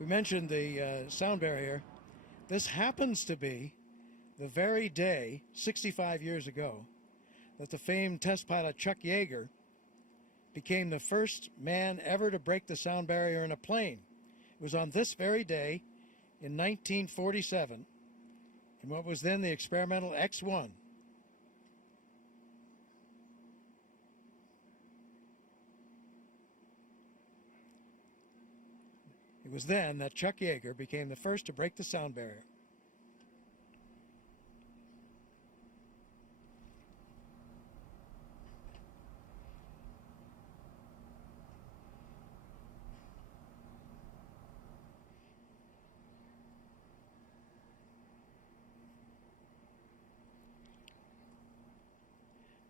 We mentioned the sound barrier. This happens to be the very day, 65 years ago, that the famed test pilot Chuck Yeager became the first man ever to break the sound barrier in a plane. It was on this very day in 1947 in what was then the experimental X-1. It was then that Chuck Yeager became the first to break the sound barrier.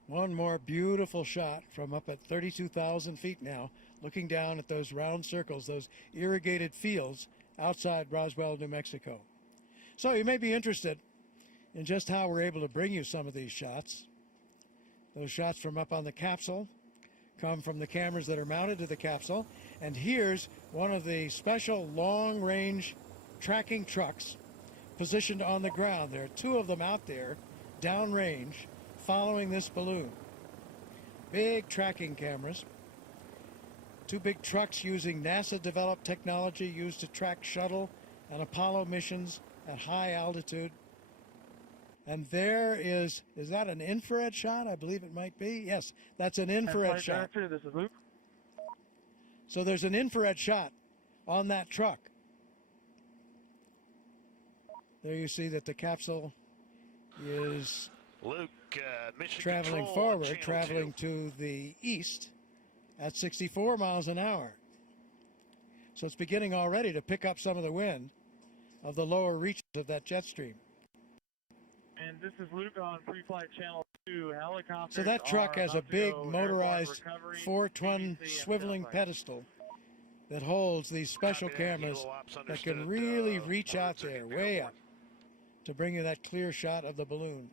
One more beautiful shot from up at 32,000 feet now, looking down at those round circles, those irrigated fields outside Roswell, New Mexico. So you may be interested in just how we're able to bring you some of these shots. Those shots from up on the capsule come from the cameras that are mounted to the capsule. And here's one of the special long-range tracking trucks positioned on the ground. There are two of them out there, downrange, following this balloon. Big tracking cameras. Two big trucks using NASA-developed technology used to track shuttle and Apollo missions at high altitude. And there is that an infrared shot? I believe it might be. Yes, that's an infrared shot. This is Luke. So there's an infrared shot on that truck. There you see that the capsule is Luke, mission traveling control, forward, traveling to the east at 64 miles an hour. So it's beginning already to pick up some of the wind of the lower reaches of that jet stream. And this is Luke on pre-flight channel 2. Helicopters. So that truck has a big motorized recovery, 4-ton BBC swiveling pedestal that holds these special cameras that can really reach out there, way up, to bring you that clear shot of the balloon.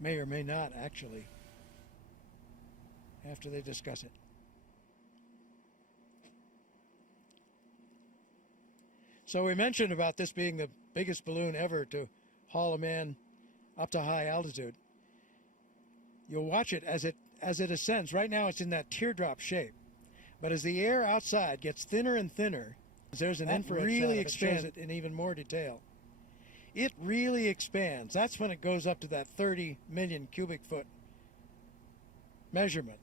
May or may not, actually, after they discuss it. So we mentioned about this being the biggest balloon ever to haul a man up to high altitude. You'll watch it as it ascends. Right now it's in that teardrop shape. But as the air outside gets thinner and thinner, there's an infrared really shot that shows it in even more detail. It really expands. That's when it goes up to that 30 million cubic foot measurement.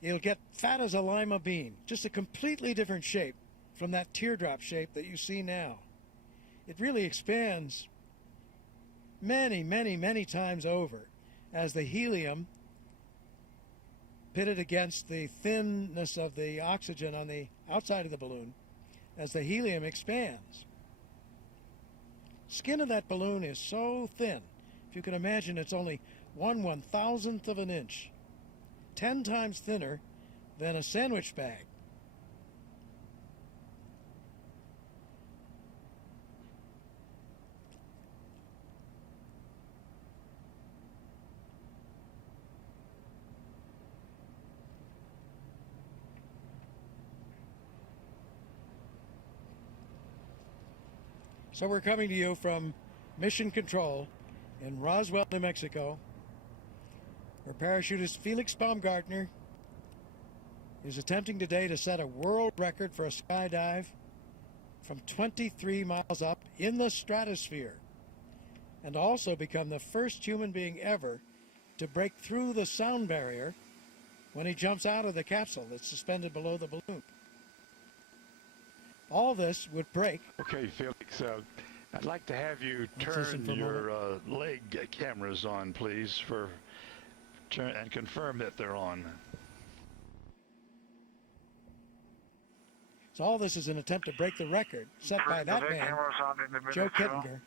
It'll get fat as a lima bean, just a completely different shape from that teardrop shape that you see now. It really expands many, many, many times over as the helium pitted against the thinness of the oxygen on the outside of the balloon, as the helium expands. Skin of that balloon is so thin, if you can imagine, it's only 1/1000th of an inch, 10 times thinner than a sandwich bag. So we're coming to you from Mission Control in Roswell, New Mexico, where parachutist Felix Baumgartner is attempting today to set a world record for a skydive from 23 miles up in the stratosphere, and also become the first human being ever to break through the sound barrier when he jumps out of the capsule that's suspended below the balloon. All this would break. Okay, Felix, I'd like to have you turn your leg cameras on, please, and confirm that they're on. So all this is an attempt to break the record set by that man, Joe Kittinger,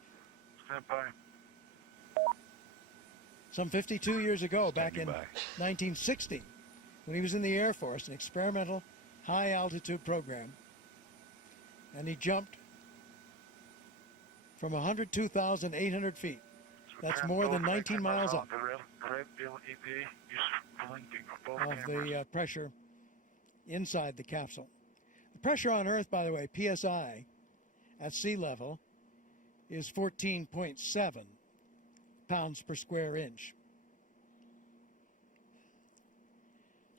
some 52 years ago, back in 1960, when he was in the Air Force, an experimental high-altitude program. And he jumped from 102,800 feet That's more than 19 miles up of the pressure inside the capsule. The pressure on Earth, by the way, PSI, at sea level, is 14.7 pounds per square inch.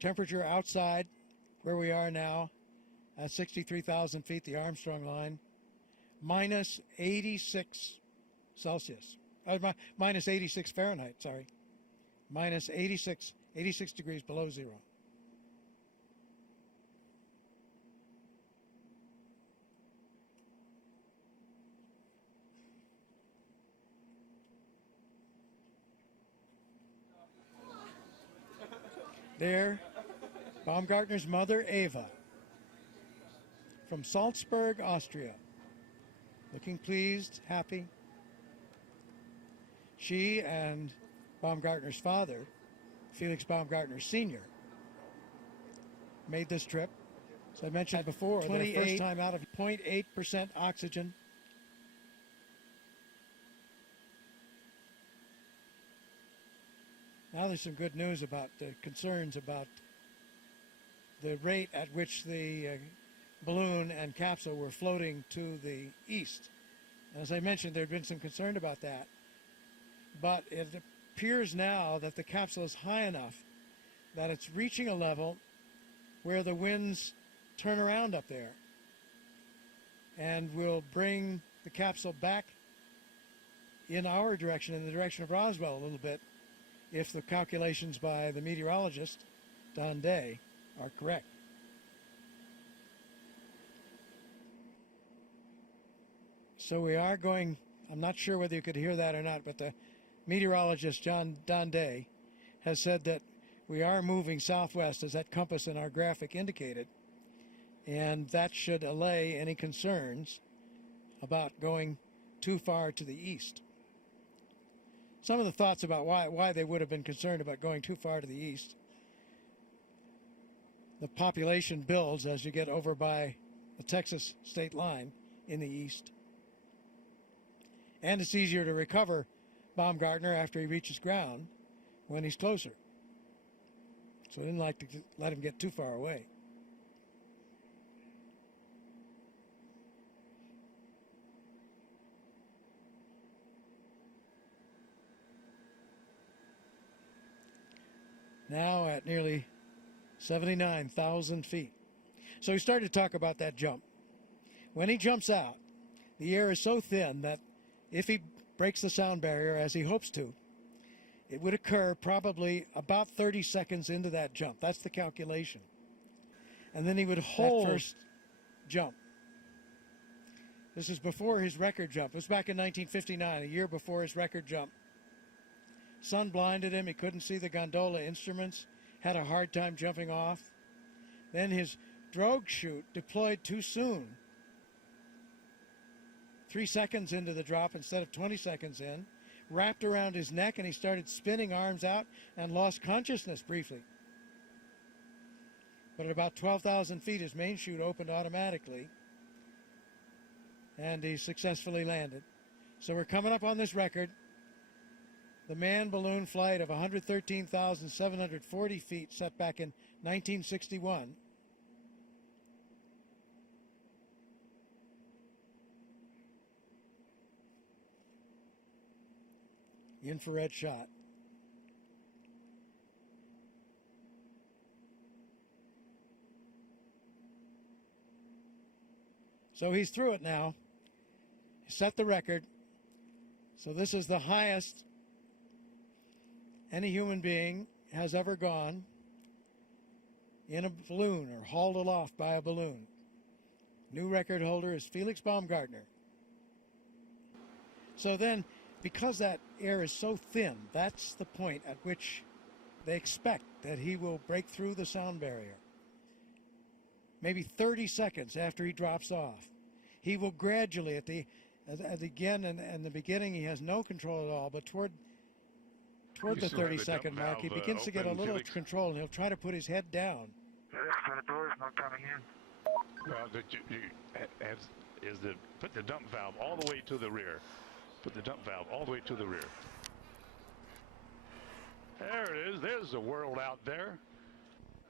Temperature outside, where we are now, at 63,000 feet, the Armstrong line, minus 86 Celsius. Minus 86 Fahrenheit, sorry. Minus 86 degrees below zero. There, Baumgartner's mother, Eva, from Salzburg, Austria, looking pleased, happy. She and Baumgartner's father, Felix Baumgartner Sr., made this trip. As I mentioned before, their first time out of 0.8% oxygen. Now there's some good news about the concerns about the rate at which the balloon and capsule were floating to the east. As I mentioned, there had been some concern about that. But it appears now that the capsule is high enough that it's reaching a level where the winds turn around up there and will bring the capsule back in our direction, in the direction of Roswell a little bit, if the calculations by the meteorologist, Don Day, are correct. So we are going, I'm not sure whether you could hear that or not, but the meteorologist Don Day has said that we are moving southwest, as that compass in our graphic indicated, and that should allay any concerns about going too far to the east. Some of the thoughts about why they would have been concerned about going too far to the east. The population builds as you get over by the Texas state line in the east. And it's easier to recover Baumgartner after he reaches ground when he's closer. So I didn't like to let him get too far away. Now at nearly 79,000 feet. So he started to talk about that jump. When he jumps out, the air is so thin that if he breaks the sound barrier, as he hopes to, it would occur probably about 30 seconds into that jump. That's the calculation. And then he would hold that first jump. This is before his record jump. It was back in 1959, a year before his record jump. Sun blinded him. He couldn't see the gondola instruments, had a hard time jumping off. Then his drogue chute deployed too soon. 3 seconds into the drop instead of 20 seconds in, wrapped around his neck, and he started spinning arms out and lost consciousness briefly. But at about 12,000 feet, his main chute opened automatically, and he successfully landed. So we're coming up on this record. The manned balloon flight of 113,740 feet set back in 1961. Infrared shot. So he's through it now. He set the record. So this is the highest any human being has ever gone in a balloon or hauled aloft by a balloon. New record holder is Felix Baumgartner. So then, because that air is so thin, that's the point at which they expect that he will break through the sound barrier. Maybe 30 seconds after he drops off. He will gradually, in the beginning, he has no control at all, but toward the 30-second mark, he begins to get a little control, and he'll try to put his head down. The door's not coming in. Well, put the dump valve all the way to the rear. Put the dump valve all the way to the rear. There it is. There's the world out there.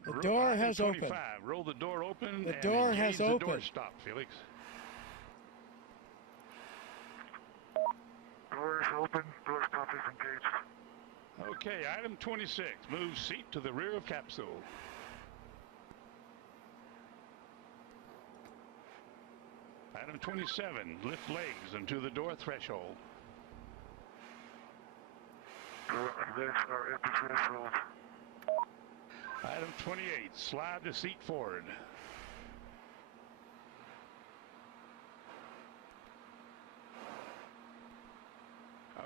The door has 25. opened. Roll the door open. The and door engage has the door opened. stop, Felix. Door is open. Door stop is engaged. Okay, item 26. Move seat to the rear of capsule. Item 27. Lift legs into the door threshold. Legs are at the threshold. Item 28. Slide the seat forward.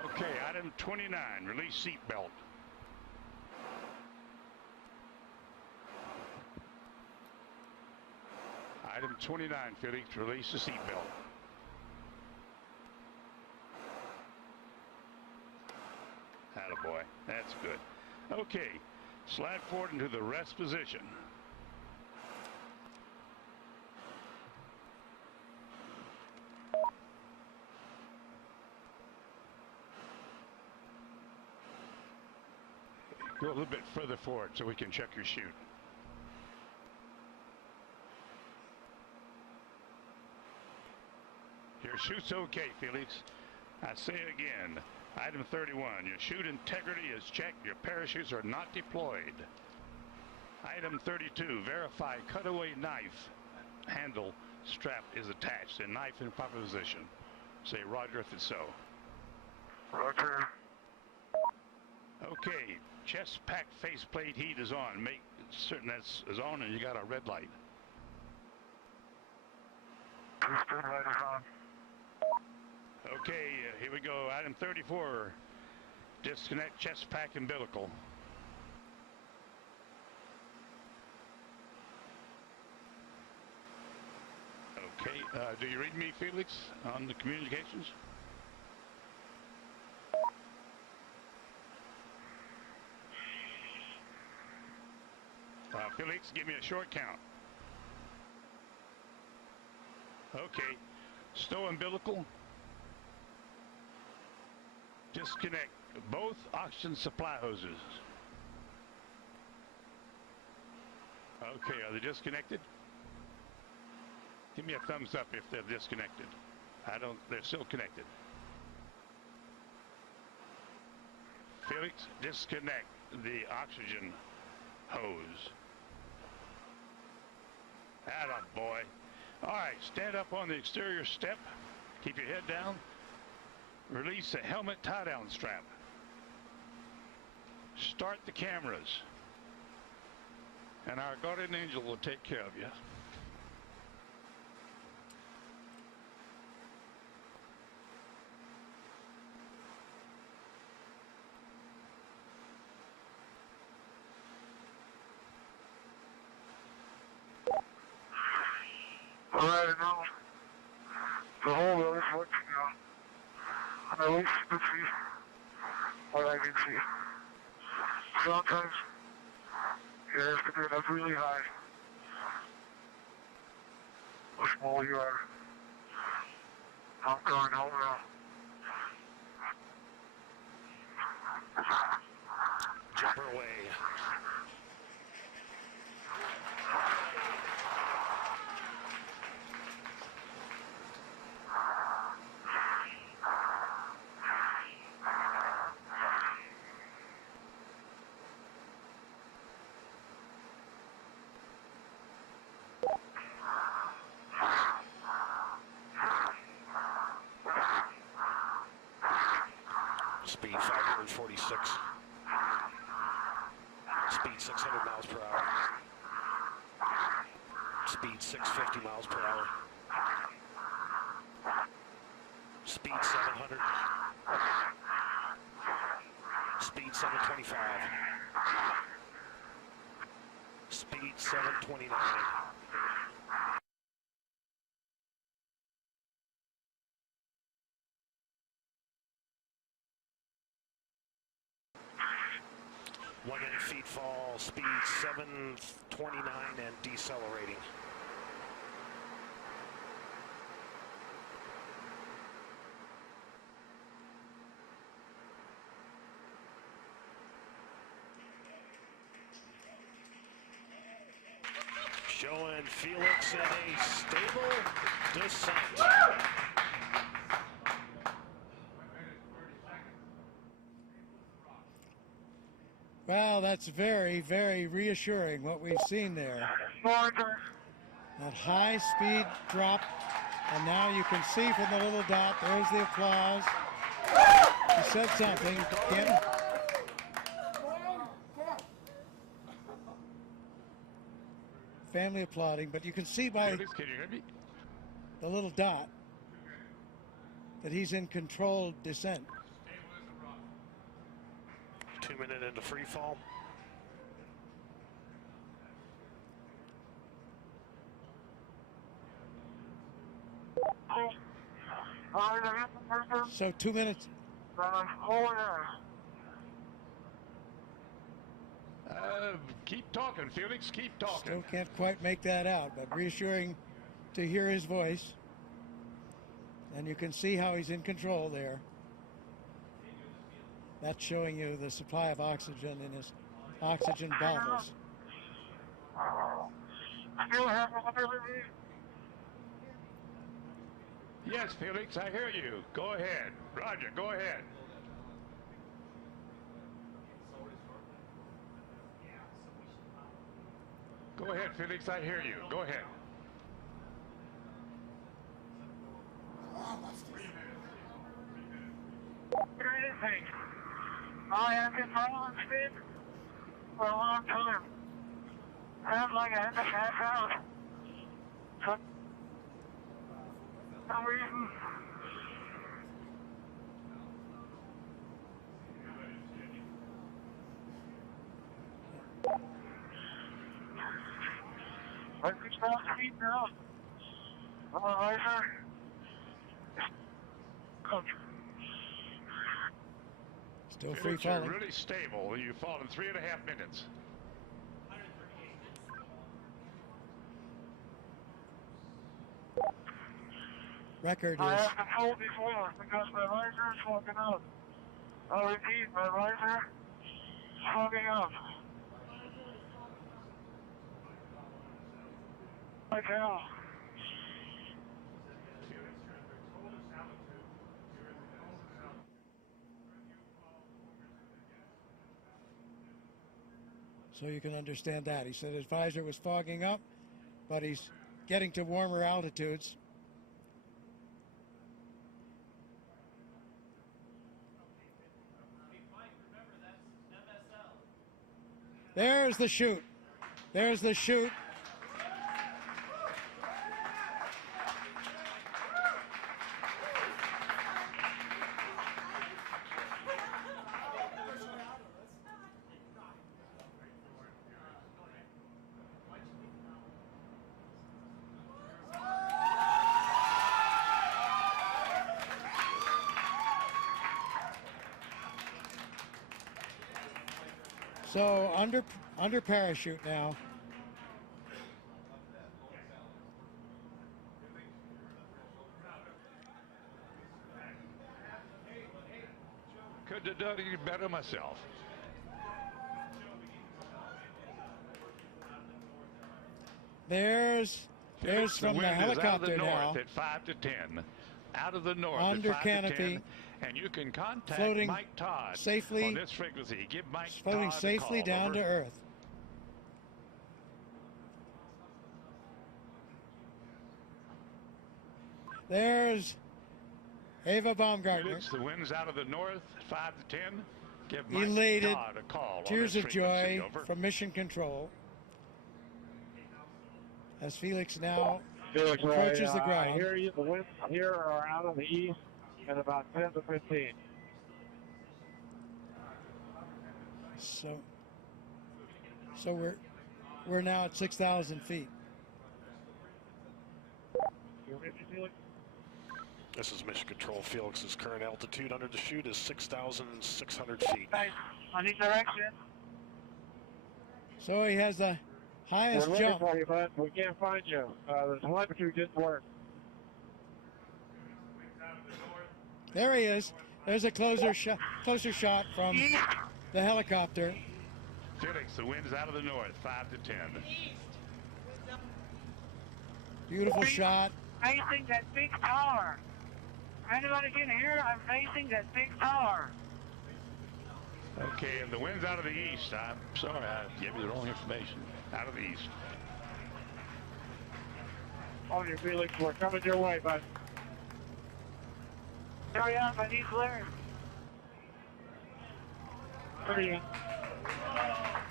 Okay, item 29. Release seat belt. Item 29, Felix, release the seat belt. Attaboy, that's good. Okay, slide forward into the rest position. Go a little bit further forward so we can check your chute. Your chute's okay, Felix. I say again, item 31, your chute integrity is checked. Your parachutes are not deployed. Item 32, verify cutaway knife handle strap is attached and knife in proper position. Say roger if it's so. Roger. Okay, chest pack faceplate heat is on. Make certain that's is on and you got a red light. Piston light is on. Okay, here we go. Item 34, disconnect chest pack umbilical. Okay, do you read me, Felix, on the communications? Felix, give me a short count. Okay, stow umbilical. Disconnect both oxygen supply hoses. Okay, are they disconnected? Give me a thumbs up if they're disconnected. They're still connected. Felix, disconnect the oxygen hose. Attaboy. All right, stand up on the exterior step. Keep your head down. Release the helmet tie-down strap. Start the cameras. And our guardian angel will take care of you. All right, now the whole wheel is working now. And at least you can see what I can see. Sometimes you have to get up really high. The smaller you are. I'm going home now. Jumper away. Speed 546. Speed 600 miles per hour. Speed 650 miles per hour. Speed 700. Speed 725. Speed 729. Feet fall, speed 729 and decelerating. showing Felix in a stable descent. Well, that's very, very reassuring what we've seen there. That high speed drop, and now you can see from the little dot, there's the applause. He said something. Family applauding, but you can see by the little dot that he's in controlled descent. 2 minutes into free fall. So 2 minutes. Keep talking, Felix. Keep talking. Still can't quite make that out, but reassuring to hear his voice. And you can see how he's in control there. That's showing you the supply of oxygen in his oxygen bottles. Yes, Felix, I hear you. Go ahead. Roger, go ahead. Go ahead, Felix, I hear you. Go ahead. I have been following speed for a long time. I'm like I had to pass out. For some reason. I control speed now. Laser. Still free Felix, you're falling. really stable. You've fallen 3.5 minutes. Record I is have to hold before because my riser is smoking up. I'll repeat, my riser is smoking up. I tell. so you can understand that. He said his visor was fogging up, but he's getting to warmer altitudes. There's the chute. There's the chute. So under parachute now. Could have done it better myself. There's from the helicopter out of the now. north at 5 to 10. Out of the north Under at 5 canopy, to 10, and you can contact floating Mike Todd safely, on this frequency. Give Mike floating Todd safely a call. down Over. to earth. There's Eva Baumgartner, Felix, the wind's out of the north, 5 to 10. Give Mike elated, Todd a call. tears on this of joy frequency. Over. from Mission Control. As Felix now Felix, approaches the ground. I hear you. The winds here are out of the east at about 10 to 15. So we're now at 6,000 feet. This is Mission Control. Felix's current altitude under the chute is 6,600 feet. I need direction. So he has the highest We're looking jump. for you, bud. We can't find you. The telemetry didn't work. There he is. There's a closer shot from the helicopter. Felix, the wind's out of the north, 5 to 10. Beautiful shot. Facing that big tower. Anybody can hear? I'm facing that big tower. Okay, and the wind's out of the east. I'm sorry, I gave you the wrong information. Out of the east. On your Felix, we're coming your way, bud. Hurry up, I need clearance. Hurry up.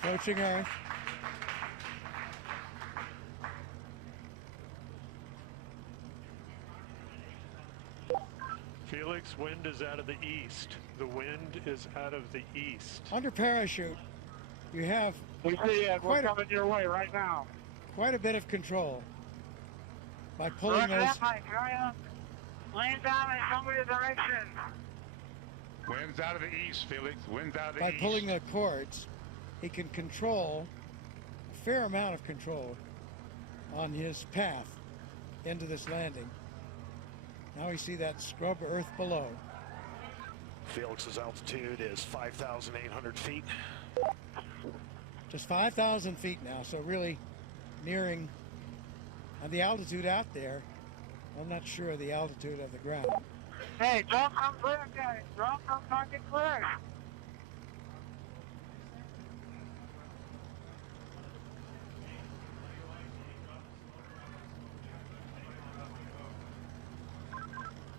Approaching Earth. Felix, wind is out of the east. The wind is out of the east. Under parachute, you have We see it. We're coming your way right now. quite a bit of control by pulling Roger those. that, Mike. Hurry up. Land down and show me the direction. Wind's out of the east, Felix. Wind's out of the By east. pulling the cords, he can control a fair amount of control on his path into this landing. Now we see that scrub earth below. Felix's altitude is 5,800 feet. Just 5,000 feet now, so really nearing the altitude out there. I'm not sure of the altitude of the ground. Hey, don't come clear, guys. Don't come target clear.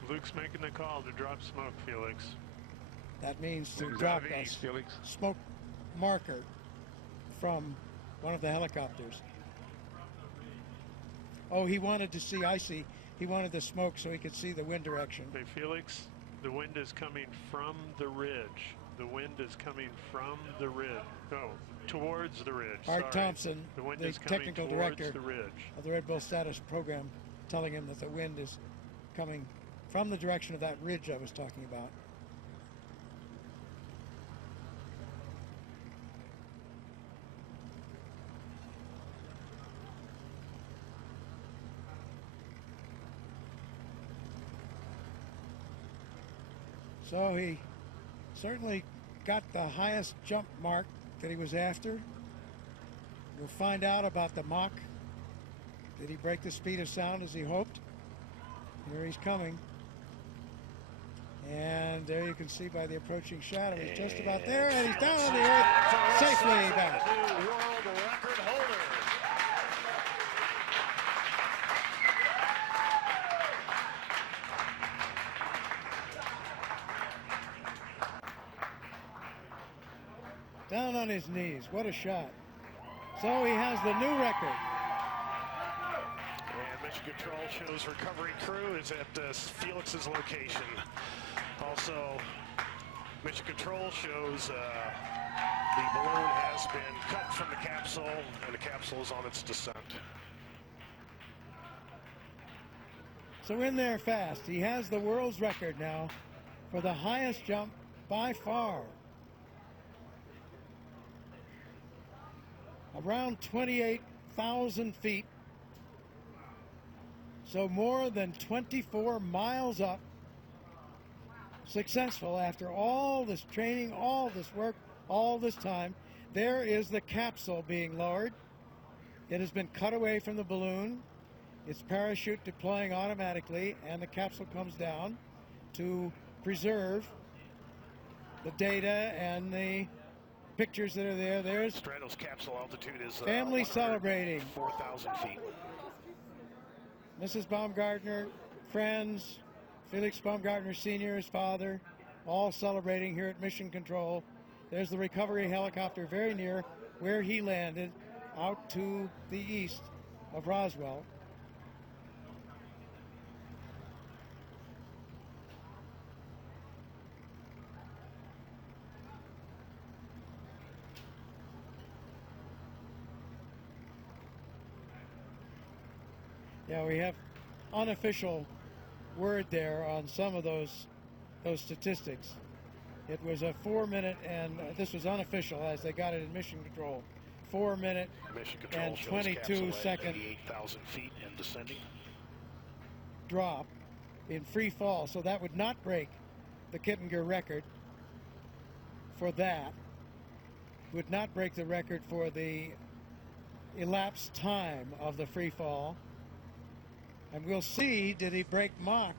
Luke's making the call to drop smoke, Felix. That means to Wind's drop out of the a east, Felix. smoke marker from one of the helicopters. Oh, he wanted to see, I see. He wanted the smoke so he could see the wind direction. Hey, Felix, the wind is coming from the ridge. The wind is coming from the ridge. No, towards the ridge. Art Sorry. Thompson, The wind the is coming technical towards director the ridge. of the Red Bull Status Program, telling him that the wind is coming from the direction of that ridge I was talking about. So he certainly got the highest jump mark that he was after. We'll find out about the Mach. Did he break the speed of sound as he hoped? Here he's coming. And there you can see by the approaching shadow, he's just about there, and he's down on the earth, safely back. New world record holder. Down on his knees, what a shot. So he has the new record. And Mission Control shows recovery crew is at Felix's location. Also, Mission Control shows the balloon has been cut from the capsule, and the capsule is on its descent. So in there fast. He has the world's record now for the highest jump by far. Around 28,000 feet. So more than 24 miles up. Successful after all this training, all this work, all this time. There is the capsule being lowered. It has been cut away from the balloon. Its parachute deploying automatically, and the capsule comes down to preserve the data and the pictures that are there. There's Stratos capsule altitude is family celebrating. 4,000 feet. Mrs. Baumgartner, friends, Felix Baumgartner Sr., his father, all celebrating here at Mission Control. There's the recovery helicopter very near where he landed, out to the east of Roswell. Yeah, we have unofficial word there on some of those statistics. It was a 4 minute, and this was unofficial as they got it in Mission Control. 4 minute Mission Control and shows 22 capsule at second 88,000 feet and descending. drop in free fall. So that would not break the Kittinger record for that. Would not break the record for the elapsed time of the free fall. And we'll see, did he break Mach